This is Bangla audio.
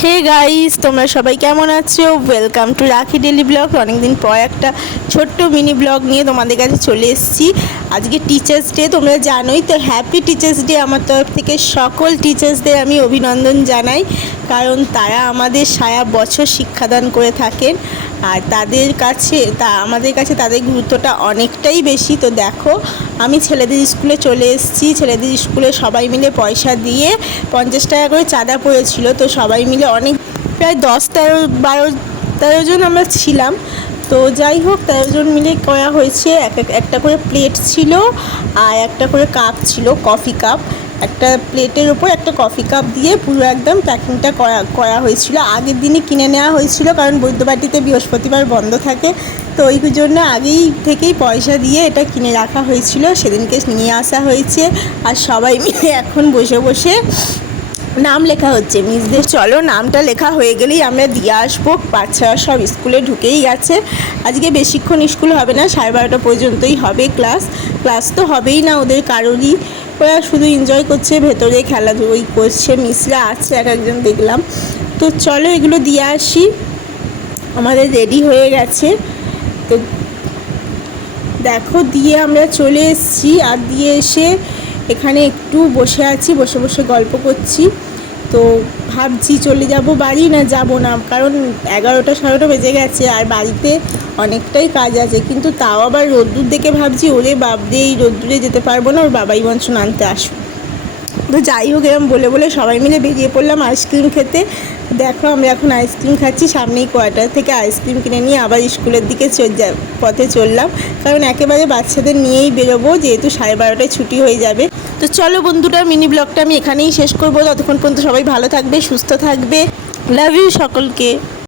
হে গাইস তোমরা সবাই কেমন আছো? Welcome to Rakhi daily blog অনেকদিন পর একটা ছোট্ট মিনি ব্লগ নিয়ে তোমাদের কাছে চলে এসেছি। আজকে টিচার্স ডে তোমরা জানোই তো হ্যাপি টিচার্স ডে আমার তরফ থেকে সকল টিচার্সদের আমি অভিনন্দন জানাই, কারণ তারা আমাদের সারা বছর শিক্ষাদান করে থাকেন। আর তাদের কাছে, তা আমাদের কাছে তাদের গুরুত্বটা অনেকটাই বেশি। তো দেখো, আমি ছেলেদের স্কুলে চলে এসেছি। ছেলেদের স্কুলে সবাই মিলে পয়সা দিয়ে পঞ্চাশ টাকা করে চাঁদা পড়েছিল। তো সবাই মিলে অনেক, প্রায় দশ তেরো, বারো, তেরো জন আমরা ছিলাম। তো যাই হোক, তেরো জন মিলে করা হয়েছে। এক এক- একটা করে প্লেট ছিল আর একটা করে কাপ ছিল, কফি কাপ। প্লেটের ওপর একটা কফি কাপ দিয়ে পুরো একদম প্যাকিংটা করা করা হয়েছিল। আগের দিনই কিনে নেওয়া হয়েছিল, কারণ বৈদ্যবাটিতে বৃহস্পতিবার বন্ধ থাকে। তো ওই জন্য আগেই থেকেই পয়সা দিয়ে এটা কিনে রাখা হয়েছিল। সেদিনকে নিয়ে আসা হয়েছে। আর সবাই মিলে এখন বসে বসে নাম লেখা হচ্ছে। মিসদের চলো, নামটা লেখা হয়ে গেলেই আমরা দিয়ে আসব। বাচ্চারা সব স্কুলে ঢুকেই গেছে। আজকে বেশিক্ষণ স্কুল হবে না, সাড়ে বারোটা পর্যন্তই হবে ক্লাস। ক্লাস তো হবেই না ওদের কারোরই। ওরা শুধু এনজয় করছে, ভেতরে খেলাধুলোই করছে মিসরা আছে এক একজন দেখলাম। তো চলো এগুলো দিয়ে আসি। আমাদের রেডি হয়ে গেছে। তো দেখো, দিয়ে আমরা চলে এসেছি। আর দিয়ে এসে এখানে একটু বসে আছি, বসে বসে গল্প করছি। তো ভাবছি চলে যাব বাড়ি না যাব না? কারণ এগারোটা, সাড়েটা বেজে গেছে। আর বাড়িতে অনেকটাই কাজ আছে, কিন্তু তাও আবার রোদ্দুর দেখে ভাবছি, ওরে বাবরে এই রোদ্দুরে যেতে পারব না, ওর বাবাই বঞ্চন আনতে আসব তো যাই হোক এরকম বলে বলে সবাই মিলে বেরিয়ে পড়লাম আইসক্রিম খেতে। দেখো, আমরা এখন আইসক্রিম খাচ্ছি, সামনেই কোয়ার্টার থেকে আইসক্রিম কিনে নিয়ে আবার স্কুলের দিকে পথে চললাম। কারণ একেবারে বাচ্চাদের নিয়েই বেরোবো, যেহেতু সাড়ে বারোটায় ছুটি হয়ে যাবে। তো চলো বন্ধুরা, মিনি ব্লগটা আমি এখানেই শেষ করব। ততক্ষণ পর্যন্ত সবাই ভালো থাকবে, সুস্থ থাকবে। লাভ ইউ সকলকে।